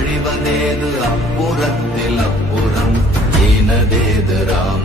அழிவதேது அப்புறத்தில் அப்புறம் ஈனதேது ராம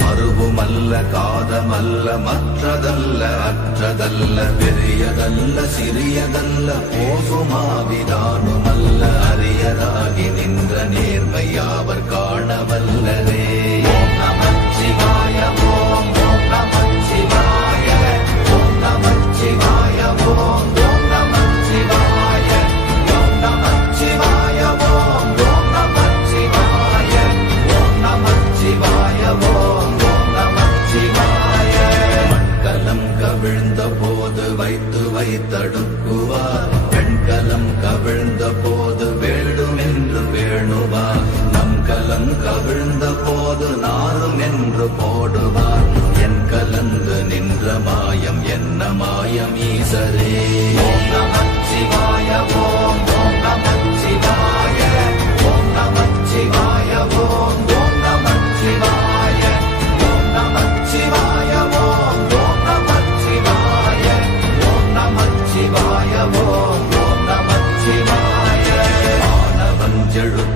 மறுவுமல்ல காதமல்ல மற்றதல்ல அற்றதல்ல பெரியதல்ல சிறியதல்ல போகுமாவிதானுமல்ல அரியதாகி நின்ற நேர்மையாவர் யாவர் நமச்சிவாயம். வைத்து வைத்தடுக்குவார் கண்கலம் கவிழ்ந்த போது வேடும் என்று வேணுவார் நம் கலம் கவிழ்ந்த போது நாரும் என்று போடுவார் என் கலந்து நின்ற மாயம் என்ன மாயம் ஈசரே? ஓம் நமச்சிவாய ஓம் ஓம்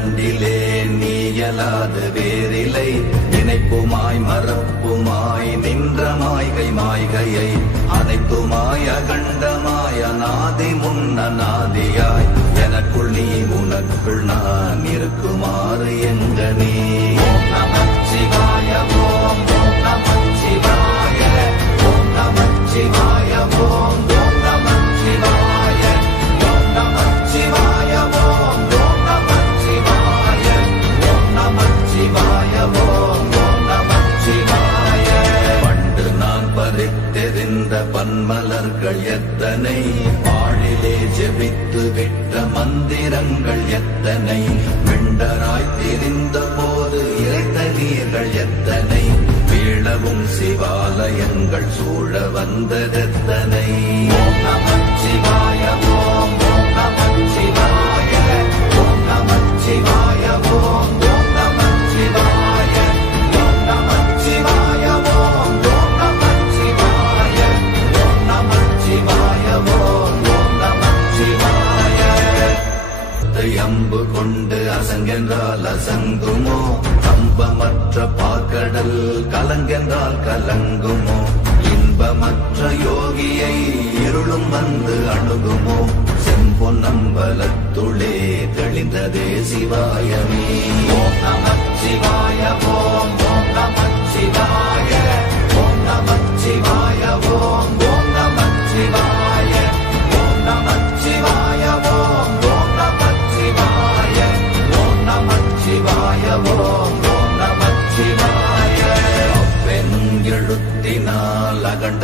கண்டிலே நீயலாத வேறிலை. இணைப்புமாய் மறப்புமாய் நின்ற மாய்கை மாய்கையை. அனைத்துமாய் அகண்டமாய் அநாதி முன்னநாதியாய் எனக்குள் நீ உனக்குள் நான் இருக்குமாறு எங்க நீ எத்தனை பாழிலே ஜெபித்து விட்ட மந்திரங்கள் எத்தனை? வெண்டராய் தெரிந்த போது இறைத்த நீர்கள் எத்தனை? வீழவும் சிவாலயங்கள் சூழ வந்ததெத்தனை? ஓம் கொண்டு அசங்கென்றால் அசங்குமோ? கம்பமற்ற பார்க்கடல் கலங்கென்றால் கலங்குமோ? இன்பமற்ற யோகியை இருளும் வந்து அணுகுமோ? செம்பொன் செம்பொன்னம்பலத்துளே தெளிந்ததே சிவாயமே. ஓம் சிவாய ஓம் ஓம் நமச்சிவாய ஓம் நமச்சிவாய ஓம் ஓம்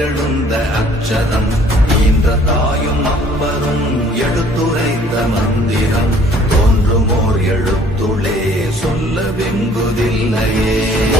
நவின்றெழுந்த அச்சரம் ஈன்ற தாயும் அப்பரும் எடுத்துரைத்த மந்திரம். தோன்றுமோர் எழுத்துளே சொல்ல வெங்குதில்லையே.